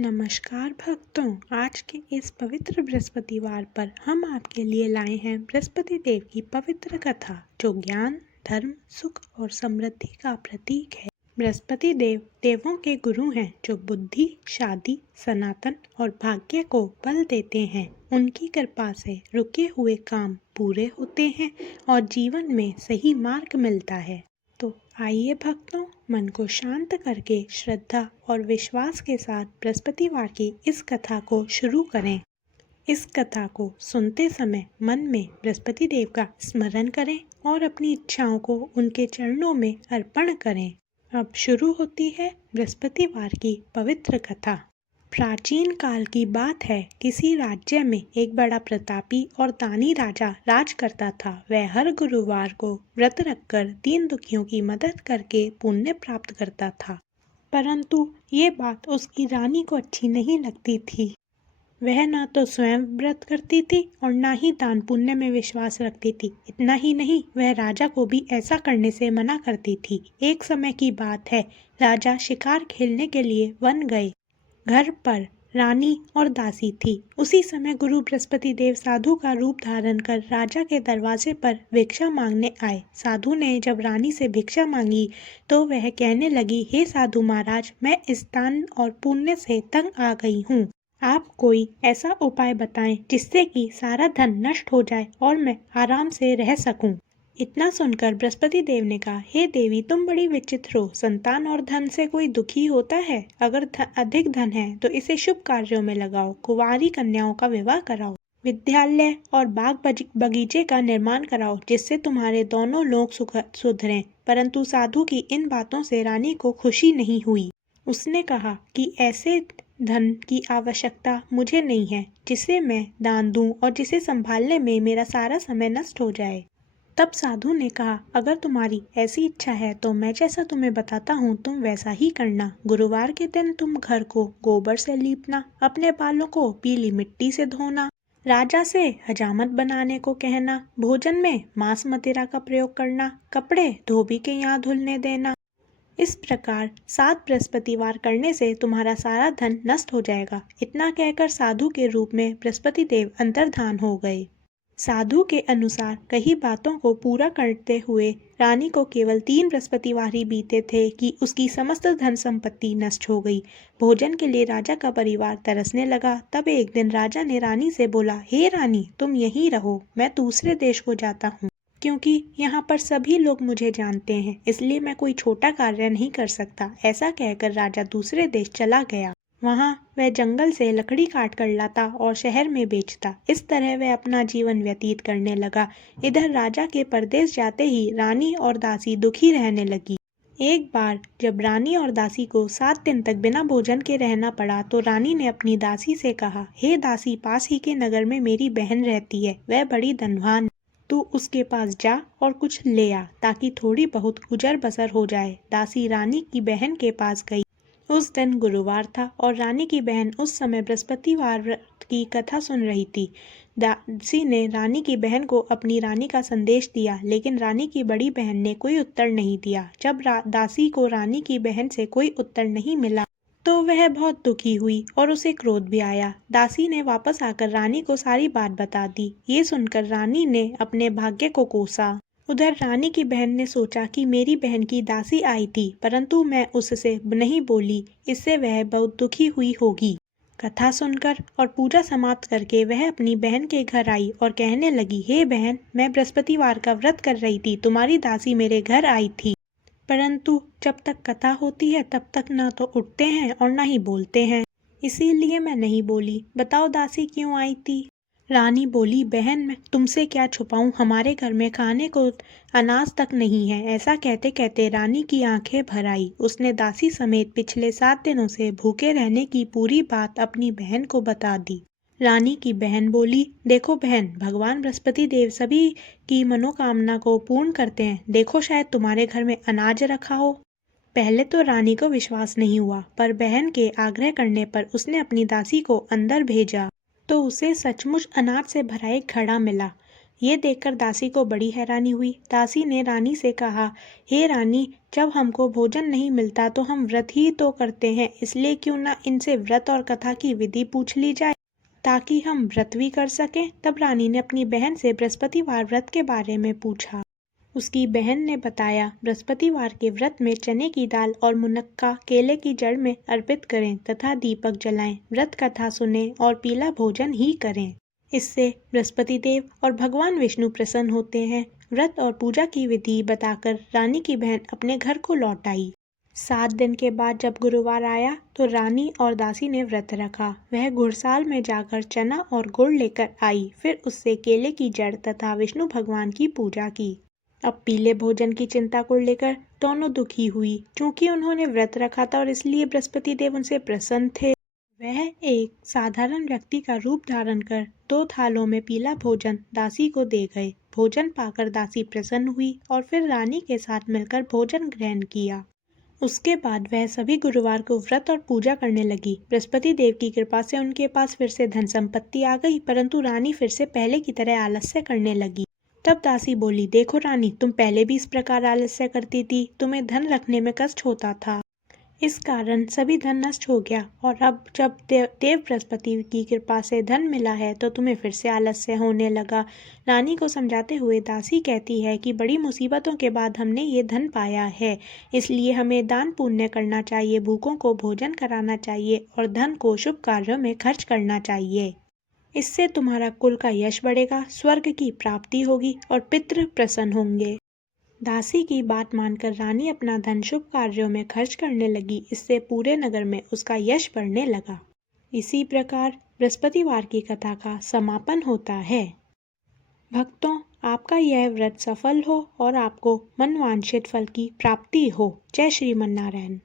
नमस्कार भक्तों, आज के इस पवित्र बृहस्पतिवार पर हम आपके लिए लाए हैं बृहस्पति देव की पवित्र कथा, जो ज्ञान, धर्म, सुख और समृद्धि का प्रतीक है। बृहस्पति देव देवों के गुरु हैं, जो बुद्धि, शादी, सनातन और भाग्य को बल देते हैं। उनकी कृपा से रुके हुए काम पूरे होते हैं और जीवन में सही मार्ग मिलता है। तो आइए भक्तों, मन को शांत करके श्रद्धा और विश्वास के साथ बृहस्पतिवार की इस कथा को शुरू करें। इस कथा को सुनते समय मन में बृहस्पति देव का स्मरण करें और अपनी इच्छाओं को उनके चरणों में अर्पण करें। अब शुरू होती है बृहस्पतिवार की पवित्र कथा। प्राचीन काल की बात है। किसी राज्य में एक बड़ा प्रतापी और दानी राजा राज करता था। वह हर गुरुवार को व्रत रखकर दीन दुखियों की मदद करके पुण्य प्राप्त करता था, परंतु ये बात उसकी रानी को अच्छी नहीं लगती थी। वह न तो स्वयं व्रत करती थी और न ही दान पुण्य में विश्वास रखती थी। इतना ही नहीं, वह राजा को भी ऐसा करने से मना करती थी। एक समय की बात है, राजा शिकार खेलने के लिए वन गए। घर पर रानी और दासी थी। उसी समय गुरु बृहस्पति देव साधु का रूप धारण कर राजा के दरवाजे पर भिक्षा मांगने आए। साधु ने जब रानी से भिक्षा मांगी तो वह कहने लगी, हे साधु महाराज, मैं इस दान और पुण्य से तंग आ गई हूँ। आप कोई ऐसा उपाय बताएं जिससे कि सारा धन नष्ट हो जाए और मैं आराम से रह सकूं। इतना सुनकर बृहस्पति देव ने कहा, हे देवी, तुम बड़ी विचित्र हो। संतान और धन से कोई दुखी होता है? अगर अधिक धन है तो इसे शुभ कार्यों में लगाओ। कुंवारी कन्याओं का विवाह कराओ। विद्यालय और बाग बगीचे का निर्माण कराओ, जिससे तुम्हारे दोनों लोग सुधरें। परंतु साधु की इन बातों से रानी को खुशी नहीं हुई। उसने कहा कि ऐसे धन की आवश्यकता मुझे नहीं है, जिसे मैं दान दूं और जिसे संभालने में मेरा सारा समय नष्ट हो जाए। तब साधु ने कहा, अगर तुम्हारी ऐसी इच्छा है तो मैं जैसा तुम्हें बताता हूँ तुम वैसा ही करना। गुरुवार के दिन तुम घर को गोबर से लीपना, अपने बालों को पीली मिट्टी से धोना, राजा से हजामत बनाने को कहना, भोजन में मांस मदिरा का प्रयोग करना, कपड़े धोबी के यहाँ धुलने देना। इस प्रकार 7 बृहस्पतिवार करने से तुम्हारा सारा धन नष्ट हो जाएगा। इतना कहकर साधु के रूप में बृहस्पति देव अंतर्धान हो गए। साधु के अनुसार कही बातों को पूरा करते हुए रानी को केवल 3 बृहस्पतिवार ही बीते थे कि उसकी समस्त धन संपत्ति नष्ट हो गई। भोजन के लिए राजा का परिवार तरसने लगा। तब एक दिन राजा ने रानी से बोला, हे रानी, तुम यहीं रहो, मैं दूसरे देश को जाता हूँ, क्योंकि यहाँ पर सभी लोग मुझे जानते हैं, इसलिए मैं कोई छोटा कार्य नहीं कर सकता। ऐसा कहकर राजा दूसरे देश चला गया। वहाँ वह जंगल से लकड़ी काट कर लाता और शहर में बेचता। इस तरह वह अपना जीवन व्यतीत करने लगा। इधर राजा के परदेश जाते ही रानी और दासी दुखी रहने लगी। एक बार जब रानी और दासी को 7 दिन तक बिना भोजन के रहना पड़ा तो रानी ने अपनी दासी से कहा, हे दासी, पास ही के नगर में मेरी बहन रहती है, वह बड़ी धनवान। तू उसके पास जा और कुछ ले आ, ताकि थोड़ी बहुत गुजर बसर हो जाए। दासी रानी की बहन के पास गई। उस दिन गुरुवार था और रानी की बहन उस समय बृहस्पतिवार की कथा सुन रही थी। दासी ने रानी की बहन को अपनी रानी का संदेश दिया, लेकिन रानी की बड़ी बहन ने कोई उत्तर नहीं दिया। जब दासी को रानी की बहन से कोई उत्तर नहीं मिला तो वह बहुत दुखी हुई और उसे क्रोध भी आया। दासी ने वापस आकर रानी को सारी बात बता दी। ये सुनकर रानी ने अपने भाग्य को कोसा। उधर रानी की बहन ने सोचा कि मेरी बहन की दासी आई थी, परंतु मैं उससे नहीं बोली, इससे वह बहुत दुखी हुई होगी। कथा सुनकर और पूजा समाप्त करके वह अपनी बहन के घर आई और कहने लगी, हे बहन, मैं बृहस्पतिवार का व्रत कर रही थी, तुम्हारी दासी मेरे घर आई थी, परंतु जब तक कथा होती है तब तक ना तो उठते हैं और ना ही बोलते हैं, इसीलिए मैं नहीं बोली। बताओ दासी क्यों आई थी? रानी बोली, बहन, मैं तुमसे क्या छुपाऊं, हमारे घर में खाने को अनाज तक नहीं है। ऐसा कहते कहते रानी की आंखें भर आई। उसने दासी समेत पिछले 7 दिनों से भूखे रहने की पूरी बात अपनी बहन को बता दी। रानी की बहन बोली, देखो बहन, भगवान बृहस्पति देव सभी की मनोकामना को पूर्ण करते हैं। देखो, शायद तुम्हारे घर में अनाज रखा हो। पहले तो रानी को विश्वास नहीं हुआ, पर बहन के आग्रह करने पर उसने अपनी दासी को अंदर भेजा तो उसे सचमुच अनाज से भरा एक घड़ा मिला। ये देखकर दासी को बड़ी हैरानी हुई। दासी ने रानी से कहा, हे रानी, जब हमको भोजन नहीं मिलता तो हम व्रत ही तो करते हैं, इसलिए क्यों ना इनसे व्रत और कथा की विधि पूछ ली जाए ताकि हम व्रत भी कर सकें। तब रानी ने अपनी बहन से बृहस्पतिवार व्रत के बारे में पूछा। उसकी बहन ने बताया, बृहस्पतिवार के व्रत में चने की दाल और मुनक्का केले की जड़ में अर्पित करें तथा दीपक जलाएं, व्रत कथा सुनें और पीला भोजन ही करें। इससे बृहस्पति देव और भगवान विष्णु प्रसन्न होते हैं। व्रत और पूजा की विधि बताकर रानी की बहन अपने घर को लौट आई। 7 दिन के बाद जब गुरुवार आया तो रानी और दासी ने व्रत रखा। वह घुड़साल में जाकर चना और गुड़ लेकर आई, फिर उससे केले की जड़ तथा विष्णु भगवान की पूजा की। अब पीले भोजन की चिंता को लेकर दोनों दुखी हुई। चूंकि उन्होंने व्रत रखा था और इसलिए बृहस्पति देव उनसे प्रसन्न थे, वह एक साधारण व्यक्ति का रूप धारण कर 2 थालों में पीला भोजन दासी को दे गए। भोजन पाकर दासी प्रसन्न हुई और फिर रानी के साथ मिलकर भोजन ग्रहण किया। उसके बाद वह सभी गुरुवार को व्रत और पूजा करने लगी। बृहस्पति देव की कृपा से उनके पास फिर से धन संपत्ति आ गई, परंतु रानी फिर से पहले की तरह आलस्य करने लगी। तब दासी बोली, देखो रानी, तुम पहले भी इस प्रकार आलस्य करती थी, तुम्हें धन रखने में कष्ट होता था, इस कारण सभी धन नष्ट हो गया, और अब जब देव बृहस्पति की कृपा से धन मिला है तो तुम्हें फिर से आलस्य होने लगा। रानी को समझाते हुए दासी कहती है कि बड़ी मुसीबतों के बाद हमने ये धन पाया है, इसलिए हमें दान पुण्य करना चाहिए, भूखों को भोजन कराना चाहिए और धन को शुभ कार्यों में खर्च करना चाहिए। इससे तुम्हारा कुल का यश बढ़ेगा, स्वर्ग की प्राप्ति होगी और पितृ प्रसन्न होंगे। दासी की बात मानकर रानी अपना धन शुभ कार्यों में खर्च करने लगी। इससे पूरे नगर में उसका यश बढ़ने लगा। इसी प्रकार बृहस्पतिवार की कथा का समापन होता है। भक्तों, आपका यह व्रत सफल हो और आपको मनवांछित फल की प्राप्ति हो। जय श्रीमन नारायण।